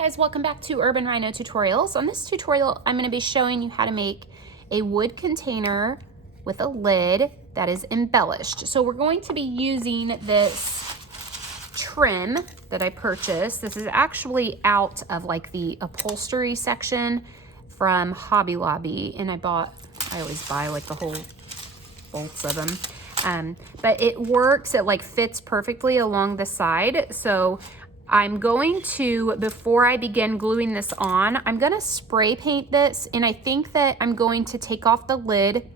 Guys, welcome back to Urban Rhino Tutorials. On this tutorial, I'm going to be showing you how to make a wood container with a lid that is embellished. So we're going to be using this trim that I purchased. This is actually out of like the upholstery section from Hobby Lobby, and I always buy like the whole bolts of them. But it works, it like fits perfectly along the side. So I'm going to, before I begin gluing this on, I'm gonna spray paint this, and I think that I'm going to take off the lid.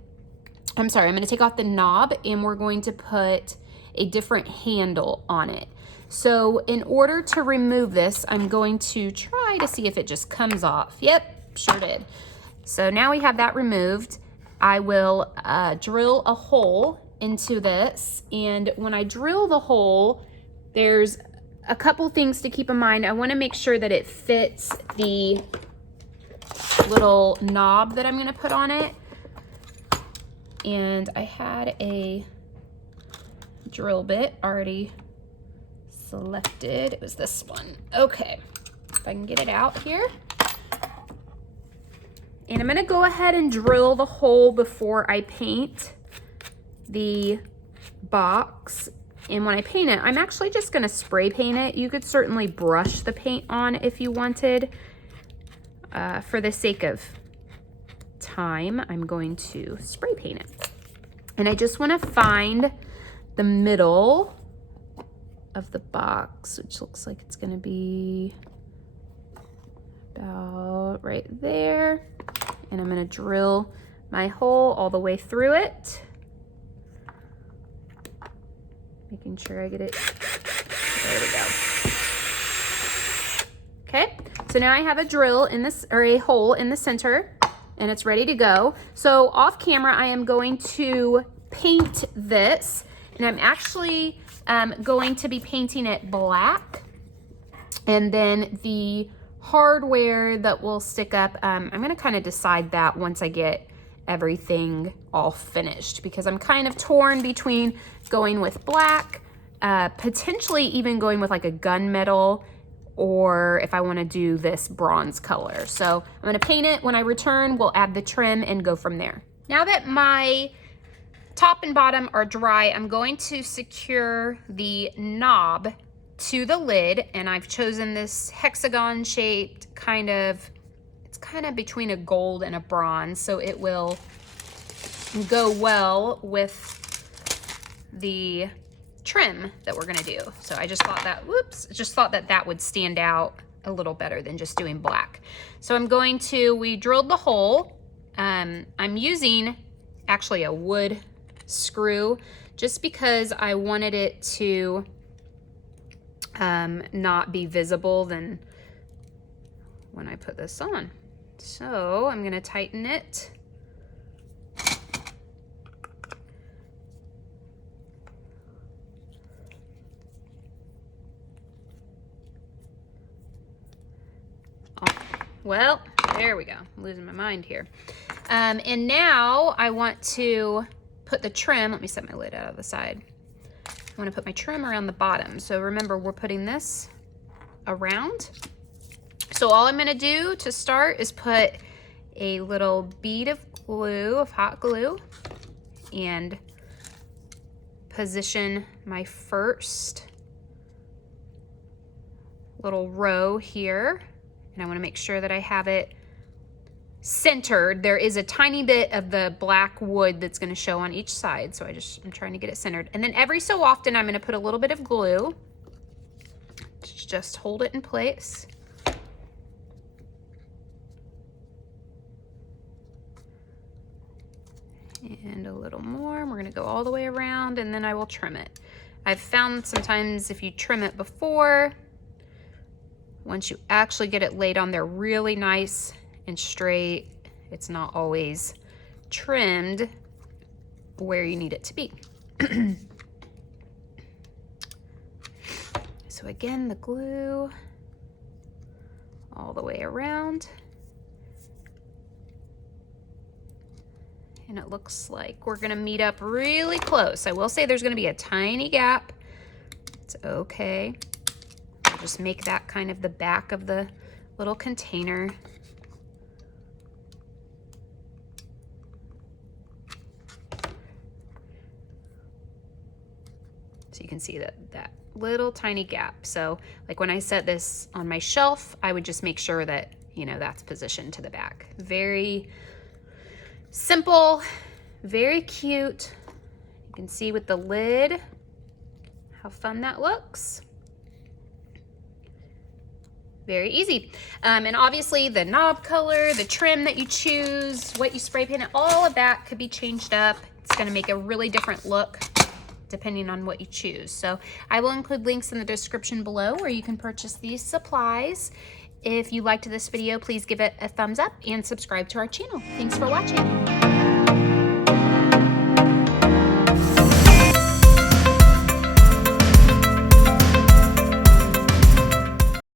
I'm gonna take off the knob, and we're going to put a different handle on it. So in order to remove this, I'm going to try to see if it just comes off. Yep, sure did. So now we have that removed. I will drill a hole into this, and when I drill the hole, there's a couple things to keep in mind. I want to make sure that it fits the little knob that I'm going to put on it. And I had a drill bit already selected. It was this one. Okay, if I can get it out here. And I'm going to go ahead and drill the hole before I paint the box. And when I paint it, I'm actually just going to spray paint it. You could certainly brush the paint on if you wanted. For the sake of time, I'm going to spray paint it. And I just want to find the middle of the box, which looks like it's going to be about right there. And I'm going to drill my hole all the way through it. Making sure I get it. There we go. Okay, so now I have a drill in this, or a hole in the center, and it's ready to go. So off camera, I am going to paint this, and I'm actually going to be painting it black. And then the hardware that will stick up, I'm gonna kind of decide that once I get everything all finished, because I'm kind of torn between going with black, potentially even going with like a gunmetal, or if I want to do this bronze color. So I'm going to paint it. When I return, we'll add the trim and go from there. Now that my top and bottom are dry, I'm going to secure the knob to the lid, and I've chosen this hexagon shaped it's kind of between a gold and a bronze, so it will go well with the trim that we're gonna do. So I just thought that, that would stand out a little better than just doing black. So we drilled the hole. I'm using actually a wood screw just because I wanted it to not be visible then when I put this on. So I'm gonna tighten it. Well, there we go. I'm losing my mind here. And now I want to put the trim. Let me set my lid out of the side. I want to put my trim around the bottom. So remember, we're putting this around. So all I'm going to do to start is put a little bead of glue, of hot glue, and position my first little row here. And I want to make sure that I have it centered. There is a tiny bit of the black wood that's going to show on each side. So I'm trying to get it centered. And then every so often, I'm going to put a little bit of glue to just hold it in place. And a little more. We're going to go all the way around, and then I will trim it. I've found sometimes if you trim it before, once you actually get it laid on there really nice and straight, it's not always trimmed where you need it to be. So again, the glue all the way around. And it looks like we're gonna meet up really close. I will say there's gonna be a tiny gap. It's okay. I'll just make that kind of the back of the little container. So you can see that little tiny gap. So like when I set this on my shelf, I would just make sure that, you know, that's positioned to the back. Very simple, very cute. You can see with the lid how fun that looks. Very easy. And obviously the knob color, the trim that you choose, what you spray paint it, all of that could be changed up. It's gonna make a really different look depending on what you choose. So I will include links in the description below where you can purchase these supplies. If you liked this video, please give it a thumbs up and subscribe to our channel. Thanks for watching.